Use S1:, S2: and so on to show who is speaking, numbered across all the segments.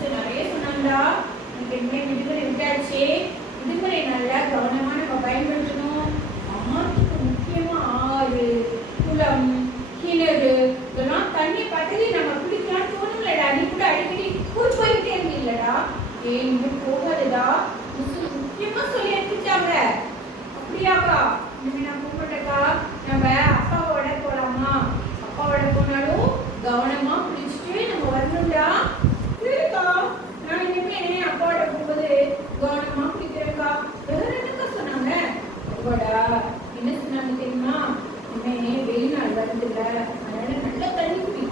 S1: சரிடா இன்னைக்கு என்ன விடுமுறை விட்டாச்சு. விடுமுறை நல்லா கவனமா நம்ம பயன்படுத்தணும். ஆற்றுக்கு முக்கியமா ஆறு குளம் கிணறு இதெல்லாம் தண்ணி பக்கத்துல நம்ம குடிக்கலாம் தோணும்லடா. நீ கூட அடிக்கடி ஊர் போயிட்டே இருந்தீங்களடா ஏன் இன்னும் போகாதடா? மிஸ் முக்கியமா சொல்லி எடுத்துட்டாங்க அப்படியாக்கா? இனிமே நான் கூப்பிட்டக்கா நம்ம அப்பாவோட போலாமா? அப்பாவோட போனாலும் கவனமா குளிச்சுட்டு நம்ம வரணும்டா சரிக்கா நான் இனிமே அப்பாவோட போகும்போது கவனமா குளிக்கிறேன்க்கா வேற என்னக்கா சொன்னாங்க? அப்பாடா என்ன சொன்னாங்க தெரியுமா? இனிமே வெயில் நாள் வருதுல்ல அதனால நல்லா தண்ணி குடி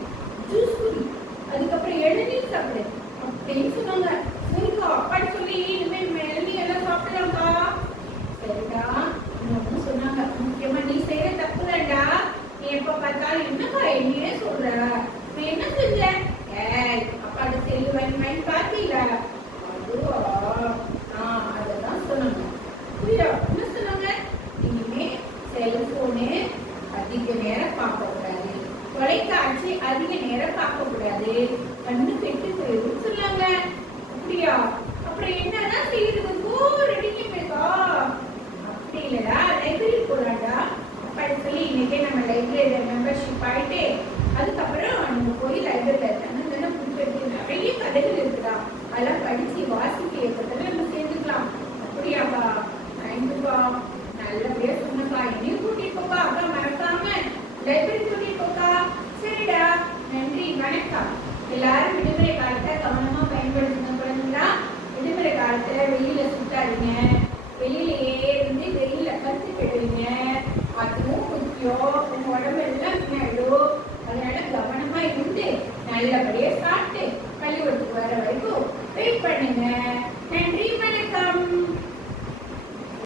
S1: ஜூஸ் குடி. அதுக்கப்புறம் இளநீர் சாப்பிடு. அப்படின்னு சொன்னாங்க சரிக்கா அப்பாடி சொல்லி இனிமே நம்ம இளநீர் எல்லாம் சாப்பிடலாம்க்கா சரிடா இன்னொன்னு சொன்னாங்க முக்கியமா நீ செய்யற தப்பு தான்டா நீ எப்ப பார்த்தாலும் என்னக்கா என்னையே சொல்ற நீ என்ன செஞ்ச ஏய் அப்பாட செல்லு வாங்கி வாங்கி பார்த்தீங்களா அதுவா ஆ அதெல்லாம் சொன்னாங்க புரியுதா என்ன சொன்னாங்க இனிமே செல்போனு அதிக நேரம் பார்க்க கூடாது தொலைக்காட்சி அதிக நேரம் பார்க்க கூடாது கண்ணு கெட்டு போயிடும் சொல்லாங்க அப்படியா? அப்புறம் என்னதான் செய்யறது? போர் அடிக்குமேக்கா அப்படி இல்லடா லைப்ரரி போறாடா அப்படி சொல்லி இன்னைக்கே நம்ம லைப்ரரிய மெம்பர்ஷிப் ஆயிட்டு அதுக்கப்புறம் நம்ம போய் லைப்ரரியில தன்னந்தன புக் எடுத்து நிறைய கதைகள் இருக்குதா அதெல்லாம் படிச்சு வாசிக்க ஏற்பட்டதை நம்ம சேர்ந்துக்கலாம். அப்படியாப்பா? தேங்க்யூப்பா எல்லாரும் விடுமுறை காலத்தை கவனமா பயன்படுத்தணும் குழந்தைங்களா விடுமுறை காலத்துல வெளியில சுத்தாதீங்க. வெளியிலயே இருந்து வெளியில பத்து கெடுவீங்க அதுவும் முக்கியம் உங்க உடம்பு எல்லாம் பின்னாடும் அதனால கவனமா இருந்து நல்லபடியா சாப்பிட்டு பள்ளிக்கூடத்துக்கு வர வரைக்கும் வெயிட் பண்ணுங்க. நன்றி